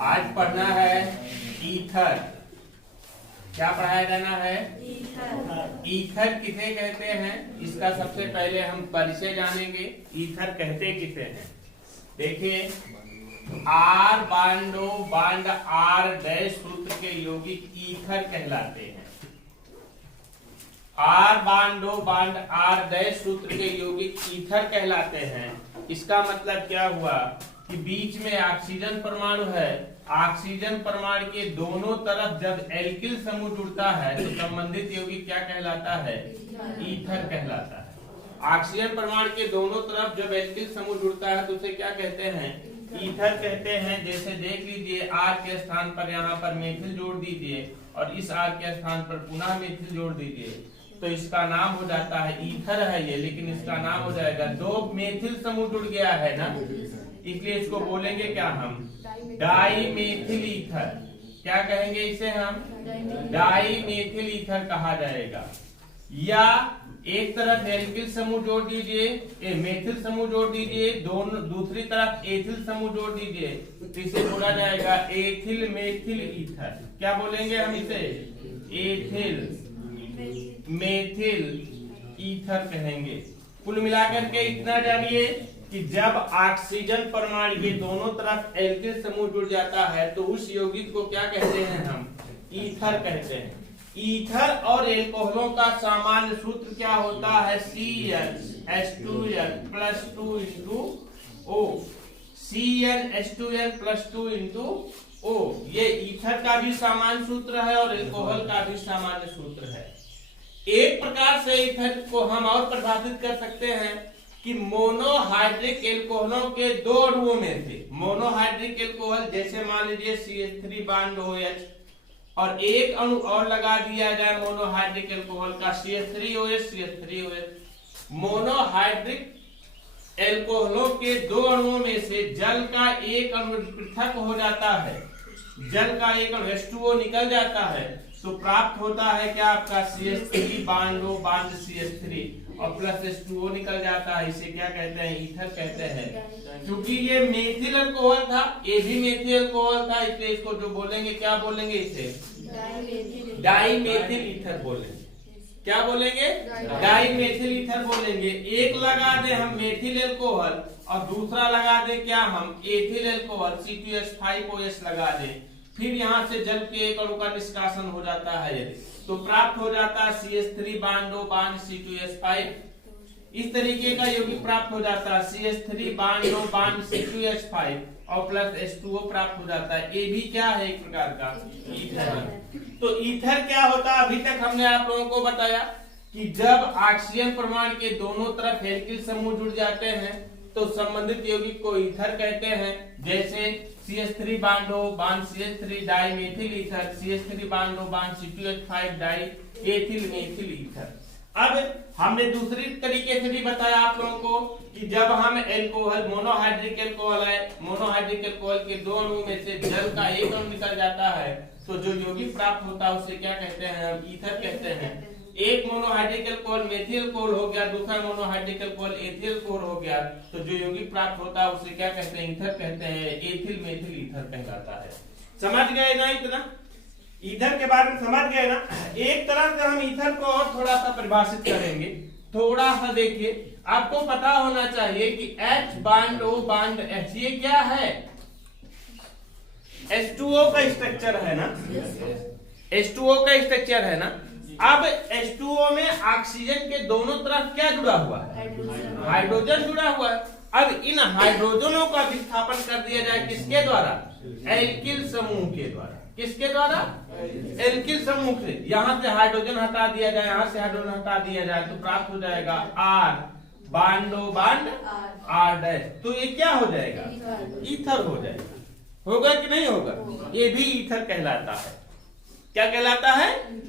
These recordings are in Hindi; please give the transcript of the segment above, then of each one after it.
आज पढ़ना है ईथर। क्या पढ़ाया जाना है? ईथर किसे कहते हैं, इसका सबसे पहले हम परिचय जानेंगे। ईथर कहते किसे हैं? देखिए, आर बांडो बांड आर डैश सूत्र के यौगिक ईथर कहलाते हैं। आर बांडो बांड आर डैश सूत्र के यौगिक ईथर कहलाते हैं। इसका मतलब क्या हुआ कि बीच में ऑक्सीजन परमाणु है, ऑक्सीजन परमाणु के दोनों तरफ जब एल्किल समूह जुड़ता है तो संबंधित यौगिक क्या कहलाता है? ईथर कहलाता है। ऑक्सीजन परमाणु के दोनों तरफ जब एल्किल समूह जुड़ता है तो उसे क्या कहते हैं? ईथर कहते हैं। जैसे देख लीजिए, आर के स्थान पर यहाँ पर मेथिल जोड़ दीजिए और इस आर के स्थान पर पुनः मेथिल जोड़ दीजिए तो इसका नाम हो जाता है ईथर है ये, लेकिन इसका नाम हो जाएगा, दो मेथिल समूह जुड़ गया है ना, इसलिए इसको बोलेंगे क्या हम? Di methyl ether. क्या कहेंगे इसे हम? डाई मेथिल ईथर कहा जाएगा। या एक तरफ एल्किल समूह जोड़ दीजिए, मेथिल समूह जोड़ दीजिए, दोनों दूसरी तरफ एथिल समूह जोड़ दीजिए तो इसे बोला जाएगा एथिल मेथिल ईथर। क्या बोलेंगे हम इसे? एथिल मेथिल ईथर कहेंगे। कुल मिलाकर के इतना जानिए कि जब ऑक्सीजन परमाणु के दोनों तरफ एल्किल समूह जुड़ जाता है तो उस यौगिक को क्या कहते हैं हम? ईथर कहते हैं। ईथर और एल्कोहलों का सामान्य सूत्र क्या होता है? CnH2n plus 2 into O। CnH2n plus 2 into O। ये ईथर का भी सामान्य सूत्र है और एल्कोहल का भी सामान्य सूत्र है। एक प्रकार से ईथर को हम और परिभाषित कर सकते हैं कि मोनोहाइड्रिक एल्कोहलों के दो अणुओं में से, मोनोहाइड्रिक एल्कोहल जैसे मान लीजिए CH3 बांड OH और एक अणु और लगा दिया जाए मोनोहाइड्रिक एल्कोहल का CH3OH। मोनोहाइड्रिक एल्कोहलों के दो अणुओं में से जल का एक अणु पृथक हो जाता है, जल का एक अणु H2O निकल जाता है तो प्राप्त होता है क्या आपका? CH3 बांडो बांड CH3 और प्लस H2O निकल जाता है। इसे क्या कहते हैं? ईथर कहते हैं। क्योंकि ये मेथिल अल्कोहल था, ये भी मेथिल अल्कोहल था, इसलिए इसको जो बोलेंगे क्या बोलेंगे? इसे डाई मेथिल ईथर बोलेंगे। क्या बोलेंगे? डाई मेथिल ईथर बोलेंगे। एक लगा दे हम मेथिल अल्कोहल और दूसरा लगा दे क्या हम? एथिल अल्कोहल C2H5OH लगा दे, फिर यहाँ से जल के एक अणु का निष्कासन हो जाता है यदि तो प्राप्त हो जाता है CH3 बांडो बांड C2H5। इस तरीके का यौगिक प्राप्त हो जाता है CH3 बांडो बांड C2H5 और प्लस H2O प्राप्त हो जाता है। ये भी क्या है? एक प्रकार का ईथर। तो ईथर क्या होता है? अभी तक हमने आप लोगों को बताया कि जब ऑक्सीजन परमाणु के दोनों तरफ एल्किल समूह जुड़ जाते हैं तो संबंधित यौगिक को ईथर कहते हैं। जैसे CH3 बांडो bond CH3 die methyl ether, CH3 बांडो bond C2H5 die ethyl methyl ether. अब हमने दूसरी तरीके से भी बताया आप लोगों को कि जब हम एल्कोहल मोनोहाइड्रिक एल्कोहल है, मोनोहाइड्रिक एल्कोहल के दो अणुओं में से जल का एक अणु निकल जाता है तो जो यौगिक प्राप्त होता है उसे क्या कहते हैं? हम ईथर कहते हैं। एक मोनोहाइड्रिक एल्कोहल मेथिल अल्कोहल हो गया, दूसरा मोनोहाइड्रिक एल्कोहल एथिल अल्कोहल हो गया तो जो यौगिक प्राप्त होता है उसे क्या कहते हैं? ईथर कहते हैं। एथिल मेथिल ईथर कहलाता है। समझ गए ना? इतना ईथर के बारे में समझ गए ना? एक तरह से हम ईथर को और थोड़ा सा परिभाषित करेंगे। थोड़ा सा देखिए, आपको पता होना चाहिए कि H bond O bond H ये क्या है? H2O का स्ट्रक्चर है ना, H2O का स्ट्रक्चर है ना। अब H2O में ऑक्सीजन के दोनों तरफ क्या जुड़ा हुआ है? हाइड्रोजन जुड़ा हुआ है। अब इन हाइड्रोजनों का विस्थापन कर दिया जाए किसके द्वारा? एल्किल समूह के द्वारा। किसके द्वारा? एल्किल समूह से। यहाँ से हाइड्रोजन हटा दिया जाए, यहाँ से हाइड्रोजन हटा दिया जाए तो प्राप्त हो जाएगा आर बांडो बांड आर डैश। तो ये क्या हो जाएगा? ईथर हो जाएगा। होगा कि नहीं होगा? ये भी ईथर कहलाता है। क्या कहलाता है?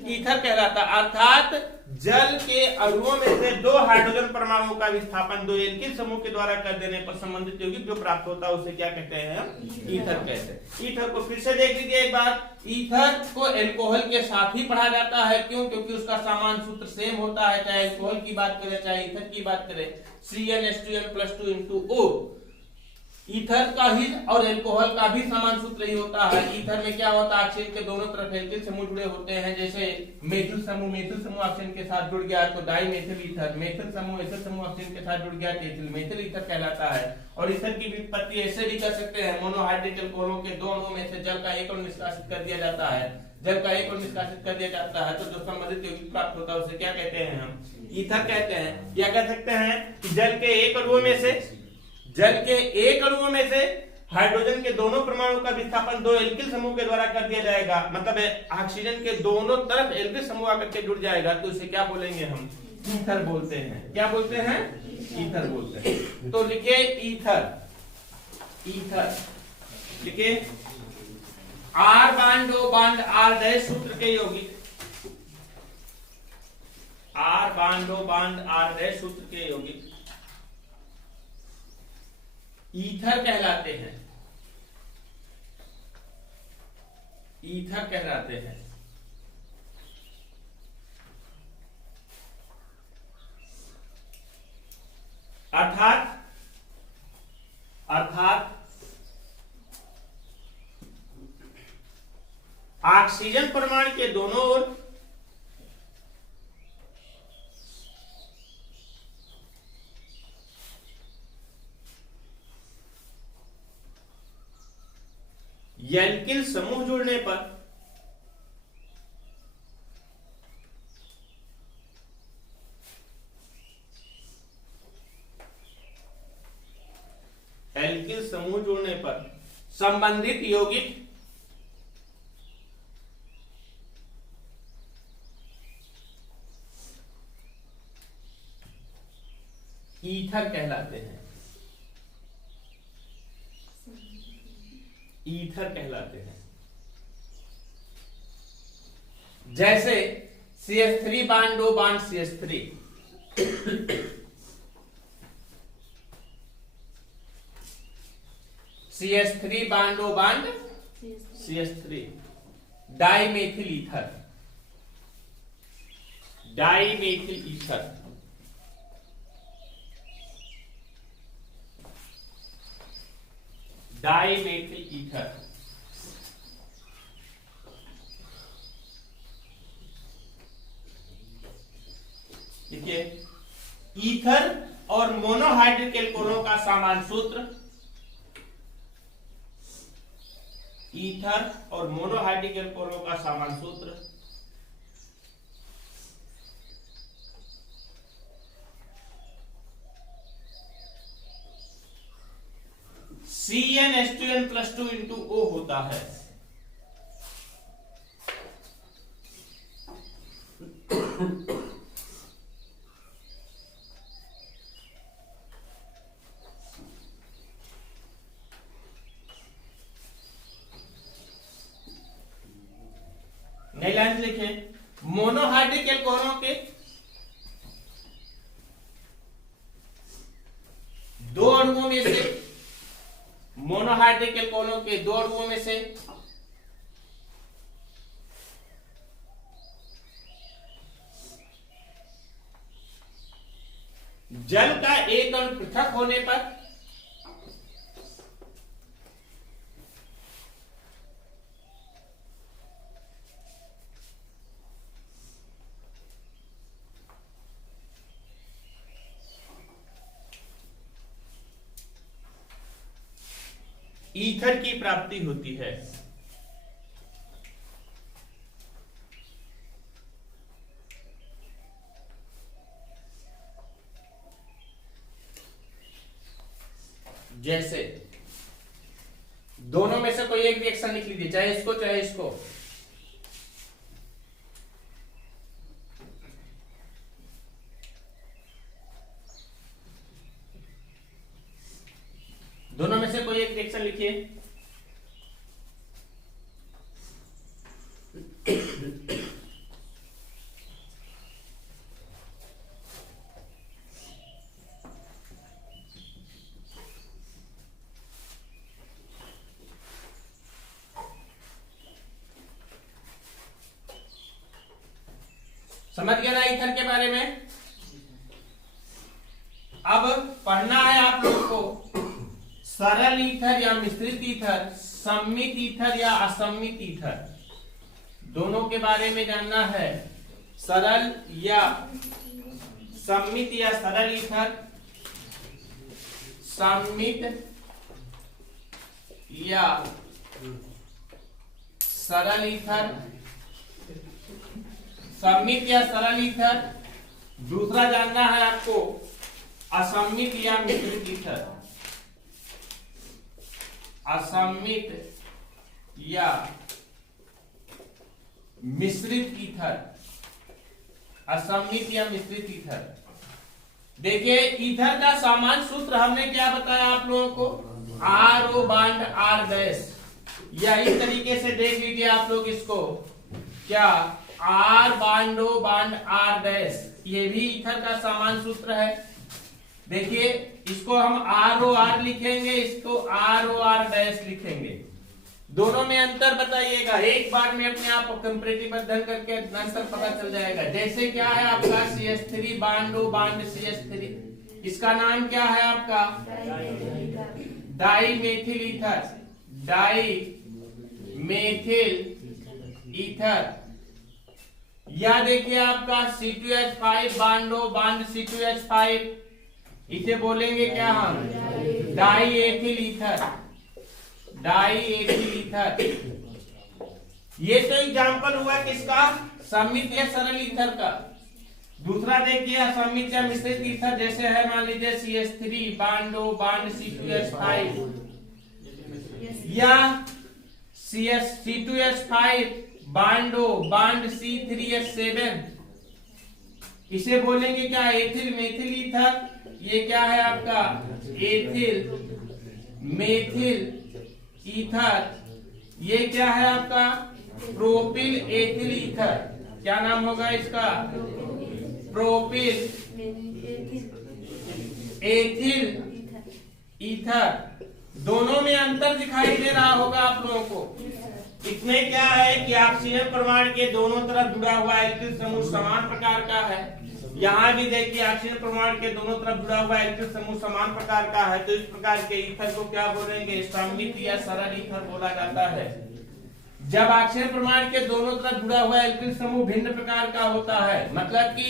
ईथर कहलाता है। अर्थात जल के अणुओं में से दो हाइड्रोजन परमाणुओं का विस्थापन दो एल्किल समूह के द्वारा कर देने पर संबंधित यौगिक जो प्राप्त होता है उसे क्या कहते हैं? ईथर कहते हैं। ईथर को फिर से देख लीजिए एक बार। ईथर को एल्कोहल के साथ ही पढ़ा जाता है। क्यों? क्योंकि उसका सामान्य सूत्र सेम होता है, चाहे एल्कोहल की बात करें चाहे ईथर की बात करें। CnH2n plus 2 into O। Ether का ही और एल्कोहल का भी समान सूत्र ही होता है। ईथर में क्या होता है, ऑक्सीजन के दोनों तरफ एल्किल समूह जुड़े होते हैं। जैसे मेथिल समूह ऑक्सीजन के साथ जुड़ गया तो डाई मेथिल ईथर, मेथिल समूह ऑक्सीजन के साथ जुड़ गया तो एथिल मेथिल ईथर कहलाता है। और ईथर की व्युत्पत्ति ऐसे भी कर सकते हैं, मोनोहाइड्रिक एल्कोहलों के दो अणुओं में से जल का एक अणु निष्कासित कर दिया जाता है। जल का एक अणु निष्कासित कर दिया जाता है तो जो संबंधित यौगिक प्राप्त होता है उसे क्या कहते हैं, हम ईथर कहते हैं। क्या कह सकते हैं कि जल के एक अणुओं में से हाइड्रोजन के दोनों परमाणु का विस्थापन दो एल्किल समूह के द्वारा कर दिया जाएगा, मतलब ऑक्सीजन के दोनों तरफ एल्किल समूह आकर के जुड़ जाएगा तो इसे क्या बोलेंगे, हम ईथर बोलते हैं। क्या बोलते हैं, ईथर बोलते हैं। तो लिखिए ईथर, ईथर लिखिए R bond O bond R dash सूत्र के यौगिक, R bond O bond R dash सूत्र के यौगिक ईथर कहलाते हैं, ईथर कहलाते हैं। अर्थात ऑक्सीजन परमाणु के दोनों ओर एल्किल समूह जुड़ने पर संबंधित यौगिक ईथर कहलाते हैं, ईथर कहलाते हैं। जैसे CH3 bond O bond CH3, CH3 bond O bond CH3, dimethyl ether, dimethyl ether, dimethyl ether. देखिए ईथर और मोनोहाइड्रिक एल्कोहलों का समान सूत्र, ईथर और मोनोहाइड्रिक एल्कोहलों का समान सूत्र CnH2n+2 इंटू O होता है। नई लाइन लिखे, मोनोहाइड्रिक एल्कोहलों के दो अणुओं में से, मोनोहाइड्रिक एल्कोहलों के दो अणुओं में से जल का एक अणु पृथक होने पर ईथर की प्राप्ति होती है। जैसे दोनों में से कोई एक रिएक्शन लिख लीजिए, चाहे इसको चाहे इसको। दोनों में से कोई एक रिएक्शन लिखिए। समझ गया ना ईथर के बारे में। अब पढ़ना है आप लोग को सरल ईथर या मिश्रित ईथर, सम्मित ईथर या असम्मित ईथर, दोनों के बारे में जानना है। सरल या सम्मित या सरल ईथर, सम्मित या सरल ईथर, सम्मित या सरल ईथर। दूसरा जानना है आपको असम्मित या मिश्रित ईथर, असम्मित या मिश्रित ईथर, असम्मित या मिश्रित ईथर। देखिए ईथर का सामान्य सूत्र हमने क्या बताया आप लोगों को, R O bond R dash, या इस तरीके से देख लीजिए आप लोग इसको, क्या R bond O bond R dash, ये भी ईथर का सामान्य सूत्र है। देखिए इसको हम आर ओ आर लिखेंगे, इसको आर ओ आर डैश लिखेंगे। दोनों में अंतर बताइएगा, एक बार में अपने आप कंपैरेटिव अध्ययन करके अंतर पता चल जाएगा। जैसे क्या है आपका CH3 bond O bond CH3, इसका नाम क्या है आपका di methyl ether, di methyl ether. या देखिए आपका C2H5 bond O bond C2H5, इसे बोलेंगे क्या हम die ethyl ether, die ethyl ether. ये तो एग्जांपल हुआ किसका, सम्मित या सरल ईथर का। दूसरा देखिए असम्मित या मिश्रित ईथर, जैसे है मान लीजिए CH3 bond O bond C2H5 या C2H5 bond O bond C3H7, इसे बोलेंगे क्या एथिल मेथिल ईथर। ये क्या है आपका एथिल मेथिल ईथर। ये क्या है आपका प्रोपिल एथिल ईथर, क्या नाम होगा इसका, प्रोपिल एथिल ईथर। दोनों में अंतर दिखाई दे रहा होगा आप लोगों को। इसमें क्या है कि ऑक्सीजन परमाणु के दोनों तरफ जुड़ा हुआ एल्किल समूह समान प्रकार का है। यहाँ भी देखिए ऑक्सीजन परमाणु के दोनों तरफ जुड़ा हुआ एल्किल समूह समान प्रकार का है, तो इस प्रकार के ईथर को क्या बोलेंगे, सम्मित या सरल ईथर बोला जाता है। जब ऑक्सीजन परमाणु के दोनों तरफ जुड़ा हुआ एल्किल समूह भिन्न प्रकार का होता है, मतलब कि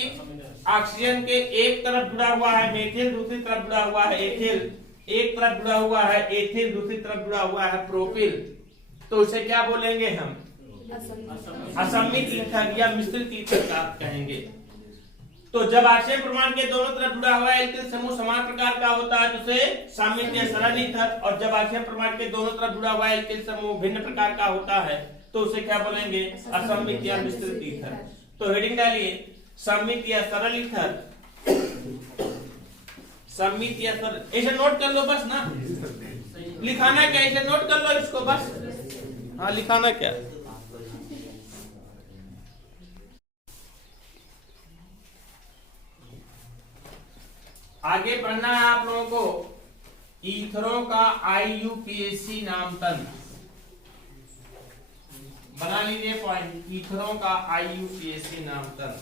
ऑक्सीजन के एक तरफ जुड़ा हुआ है मेथिल, दूसरी तरफ जुड़ा हुआ है एथिल, एक तरफ जुड़ा हुआ है एथिल, दूसरी तरफ जुड़ा हुआ है प्रोपिल, तो उसे क्या बोलेंगे हम असम्मित ईथर या मिश्रित ईथर का कहेंगे। तो जब ऑक्सीजन परमाणु के दोनों तरफ जुड़ा हुआ एल्किल समूह समान प्रकार का होता है तो उसे सम्मित या सरल ईथर, और जब ऑक्सीजन परमाणु के दोनों तरफ जुड़ा हुआ एल्किल समूह भिन्न प्रकार का होता है तो उसे क्या बोलेंगे, असम्मित या मिश्रित ईथर। तो हेडिंग डालिए सम्मित या सरल ईथर, सम्मित या सरल, ऐसे नोट कर लो बस ना, लिखाना क्या, ऐसे नोट कर लो इसको बस, हाँ लिखाना क्या। आगे पढ़ना है आप लोगों को ईथरों का IUPAC नामकरण, बना लीजिए पॉइंट, ईथरों का IUPAC नामकरण।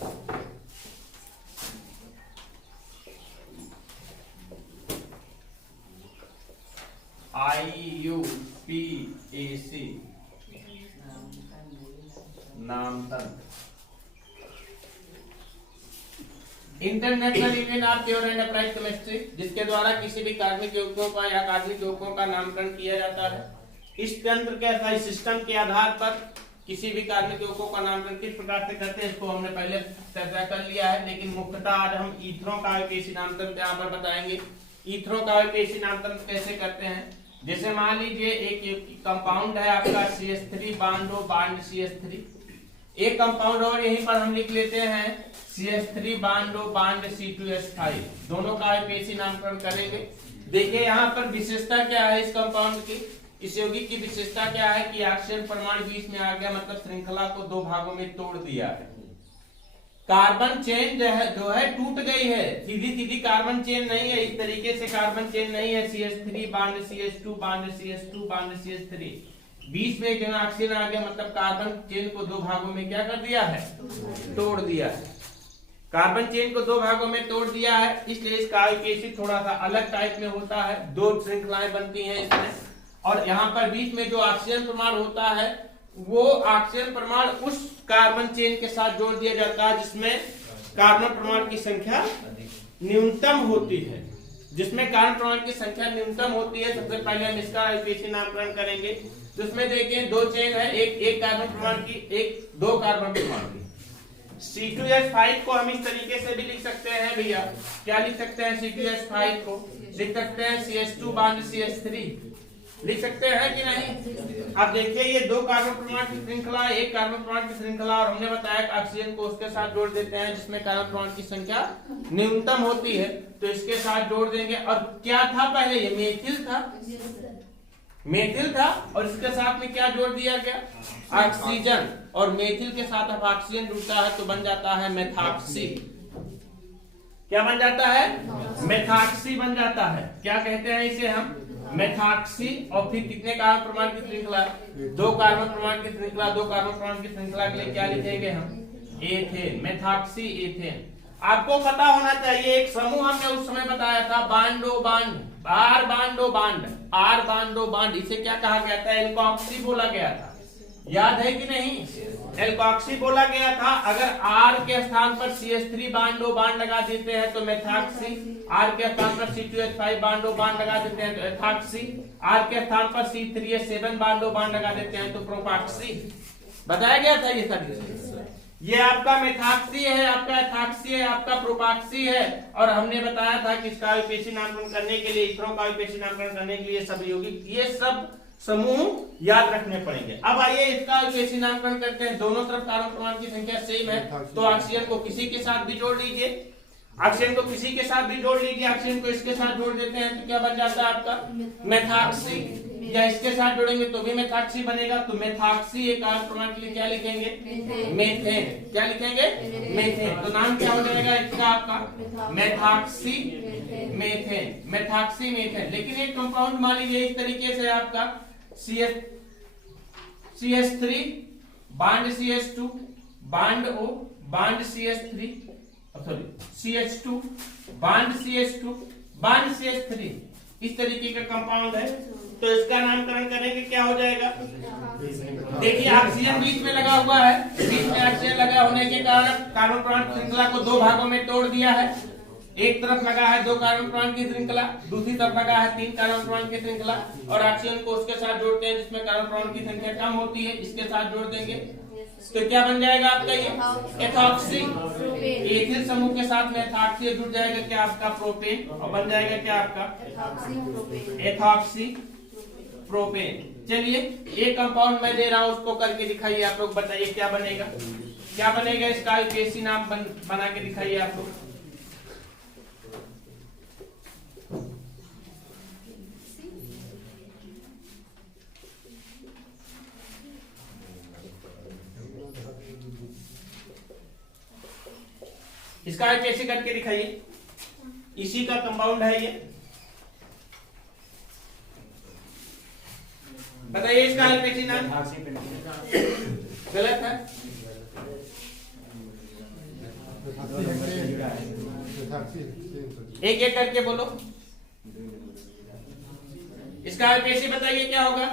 IUPAC नामकरण, international union of pure and applied chemistry, जिसके द्वारा किसी भी कार्बनिक यौगिकों का या कार्बनिक यौगिकों का नामकरण किया जाता है। इस तंत्र के सिस्टम के आधार पर किसी भी कार्बनिक यौगिकों का नामकरण किस प्रकार से करते हैं इसको हमने पहले चर्चा कर लिया है, लेकिन मुख्यतः आज हम ईथरों का IUPAC नामकरण यहाँ पर बताएंगे। ईथरों का IUPAC नामकरण कैसे करते हैं, जैसे मान लीजिए एक कंपाउंड है आपका CH3 bond O bond CH3, एक कंपाउंड और यहीं पर हम लिख लेते हैं CH3 bond O bond C2H5, दोनों का IUPAC नामकरण करेंगे। देखिए यहाँ पर विशेषता क्या है इस कंपाउंड की, इस यौगिक की विशेषता क्या है कि ऑक्सीजन परमाणु बीच में आ गया, मतलब श्रृंखला को दो भागों में तोड़ दिया है। कार्बन चेन जो है टूट गई है, सीधी सीधी कार्बन चेन नहीं है, इस तरीके से कार्बन चेन नहीं है CH3 bond CH2 bond CH2 bond CH3, बीच में जो ऑक्सीजन आ गया, मतलब कार्बन चेन को दो भागों में क्या कर दिया है, तोड़ दिया है। कार्बन चेन को दो भागों में तोड़ दिया है, इसलिए इसका आयोगिक एसिड थोड़ा सा अलग टाइप में होता है, दो श्रृंखलाएं बनती हैं इसमें। और यहाँ पर बीच में जो ऑक्सीजन परमाणु होता है वो ऑक्सीजन परमाणु उस कार्बन चेन के साथ जोड़ दिया जाता है जिसमें कार्बन परमाणु की संख्या न्यूनतम होती है, जिसमें कार्बन परमाणु की संख्या न्यूनतम होती है। सबसे पहले हम इसका आयोगिक नामकरण करेंगे। तो इसमें देखें दो चेन है, एक कार्बन परमाणु की, एक दो कार्बन परमाणु की। C2H5 को हम इस तरीके से भी लिख सकते हैं भैया, क्या लिख सकते हैं? C2H5 को लिख सकते हैं CH2 बांड CH3, लिख सकते हैं कि नहीं? अब देखिए ये दो कार्बन परमाणु की श्रृंखला, एक कार्बन परमाणु की श्रृंखला, और हमने बताया कि ऑक्सीजन को उसके साथ जोड़ देते हैं जिसमें कार्बन परमाणु की संख्या न्यूनतम होती है, तो इसके साथ जोड़ देंगे। और क्या था पहले? ये मेथिल था, मेथिल था, और इसके साथ में क्या जोड़ दिया गया? ऑक्सीजन, और मेथिल के साथ अब ऑक्सीजन जुड़ता है तो बन जाता है मेथॉक्सी। क्या बन जाता है? मेथॉक्सी बन जाता है। क्या कहते हैं इसे हम? मेथॉक्सी। और फिर कितने कार्बन परमाणु की श्रृंखला? दो कार्बन परमाणु की श्रृंखला, दो कार्बन परमाणु की श्रृंखला के लिए क्या लिखेंगे हम? Ethane, methoxy ethane. आपको पता होना चाहिए एक समूह हमने उस समय बताया था, बांडो बांड, आर बांडो बांड, आर बांडो बांड, इसे क्या कहा गया था? एल्कोक्सी बोला गया था, याद है कि नहीं? एल्कोक्सी बोला गया था। अगर आर के स्थान पर CH3 बांडो बांड लगा देते हैं तो मेथॉक्सी, आर के स्थान पर C2H5 बांडो बांड लगा देते हैं तो एथॉक्सी, आर के स्थान पर C3H7 बांडो बांड लगा देते हैं तो प्रोपॉक्सी। बताया गया था ये सब। ये आपका मेथॉक्सी है, आपका एथॉक्सी है, आपका प्रोपॉक्सी है। और हमने बताया था कि इसका आयोगिक नामकरण करने के लिए, इथरो का आयोगिक नामकरण करने के लिए सब यौगिक, ये सब समूह याद रखने पड़ेंगे। अब आइए इसका आयोगिक नामकरण करते हैं। दोनों तरफ कार्बन परमाणु की संख्या सेम है, तो ऑक्सीजन को किसी के साथ भी जोड़ लीजिए, ऑक्सीजन को किसी के साथ भी जोड़ लीजिए, ऑक्सीजन को इसके साथ जोड़ देते हैं तो क्या बन जाता है आपका? मेथॉक्सी। या इसके साथ जोड़ेंगे तो भी मेथॉक्सी बनेगा, तो मेथॉक्सी एक कार्बन परमाणु के लिए क्या लिखेंगे? मेथेन। क्या लिखेंगे? मेथेन। तो नाम क्या हो जाएगा इसका आपका? Methoxy methane, methoxy methane. लेकिन एक कंपाउंड मान लीजिए इस तरीके से आपका CH3 bond CH2 bond O bond CH3, sorry CH2 bond CH2 bond CH3, इस तरीके का कंपाउंड है। तो इसका नामकरण करेंगे, क्या हो जाएगा? देखिए ऑक्सीजन बीच में लगा हुआ है, बीच में ऑक्सीजन लगा होने के कारण कार्बन परमाणु श्रृंखला को दो भागों में तोड़ दिया है। एक तरफ लगा है दो कार्बन परमाणु की श्रृंखला, दूसरी तरफ लगा है तीन कार्बन परमाणु की श्रृंखला, और ऑक्सीजन को उसके साथ जोड़ते हैं जिसमें कार्बन परमाणु की संख्या कम होती है, इसके साथ जोड़ देंगे तो क्या बन जाएगा आपका? ये एथॉक्सी। एथिल समूह के साथ में एथॉक्सी जुड़ जाएगा क्या आपका? प्रोपेन, और बन जाएगा क्या आपका? Ethoxy propane. चलिए एक कंपाउंड मैं दे रहा हूं, उसको करके दिखाइए आप लोग, बताइए क्या बनेगा? क्या बनेगा इसका आयोगिक नाम बना के दिखाइए आप लोग। इसका कैसे करके दिखाइए, इसी का कंपाउंड है ये, बताइए इसका आयोगिक नाम। गलत है, एक एक करके बोलो। इसका आयोगिक बताइए क्या होगा?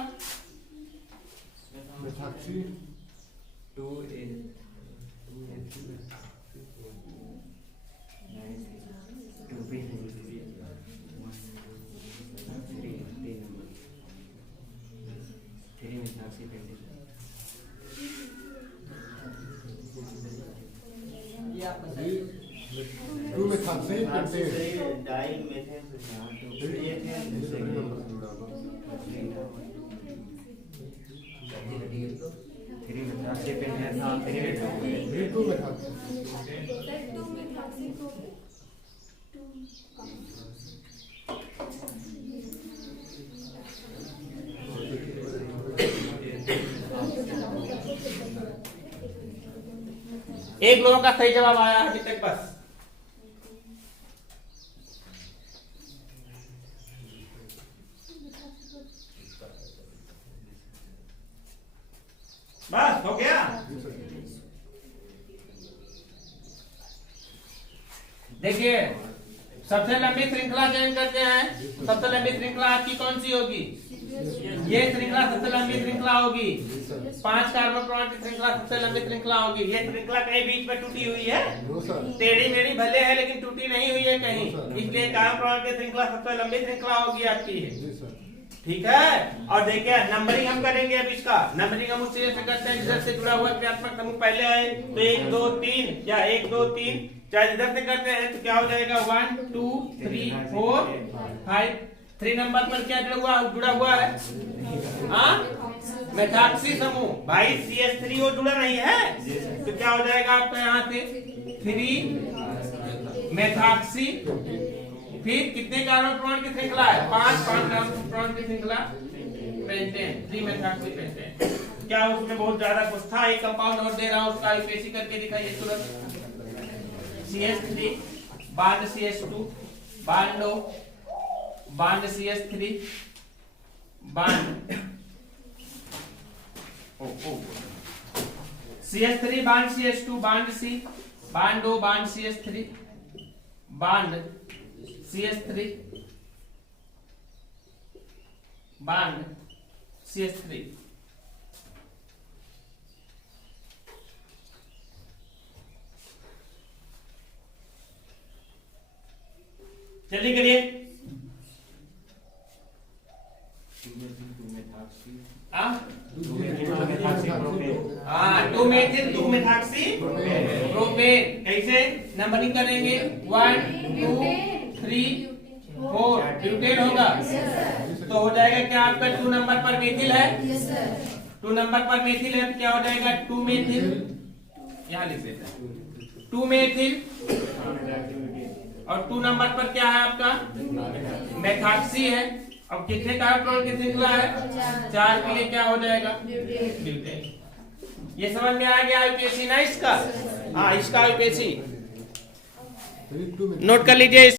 एक लोगों का सही जवाब आया अभी तक, बस बस हो गया। देखिए सबसे लंबी श्रृंखला चयन करते हैं। सबसे लंबी श्रृंखला आपकी कौन सी होगी? ये श्रृंखला सबसे लंबी श्रृंखला होगी। 5 कार्बन परमाणु की श्रृंखला सबसे लंबी श्रृंखला होगी। ये श्रृंखला कहीं बीच में टूटी हुई है? टेढ़ी मेढ़ी भले है लेकिन टूटी नहीं हुई है कहीं, इसलिए कार्बन परमाणु की श्रृंखला सबसे लंबी श्रृंखला होगी आपकी। ठीक है। और देखिए नंबरिंग हम करेंगे अब इसका। नंबरिंग हम उसी से करते हैं जिधर से जुड़ा हुआ क्रियात्मक समूह पहले आए तो 1 2 3 या 1 2 3, चाहे इधर से करते हैं तो क्या हो जाएगा 1 2 3 4 5। 3 नंबर पर क्या जुड़ा हुआ है? मेथॉक्सी समूह। भाई CH3 वो जुड़ा नहीं है तो क्या हो जाएगा आपका यहाँ से 3 मेथॉक्सी। फिर कितने कार्बन परमाणु की श्रृंखला है? 5 कार्बन परमाणु की श्रृंखला पेंटेन, 3 मेथॉक्सी पेंटेन। क्या उसमें बहुत ज्यादा कुछ था? एक कंपाउंड और दे रहा हूं, उसका पेशी करके दिखाइए तुरंत। CH3 bond CH2 bond CH3 bond CH3 bond CH2 bond C bond O bond CH3 bond CH3 bond CH3। जल्दी करिए। To methyl 2 methoxy propane. कैसे नंबरिंग करेंगे? 1 2 3 4 ब्यूटेन होगा तो हो जाएगा क्या आपका 2 नंबर पर मेथिल है? 2 नंबर पर मेथिल है तो क्या हो जाएगा 2 मेथिल। यहाँ लिख देते हैं 2 मेथिल। और 2 नंबर पर क्या है आपका? मेथॉक्सी है। अब कितने कार्बन की श्रृंखला है? 4 के लिए क्या हो जाएगा? ब्यूटेन। ये समझ में आ गया यूपीएससी ना इसका? हाँ इसका यूपीएससी नोट कर लीजिए।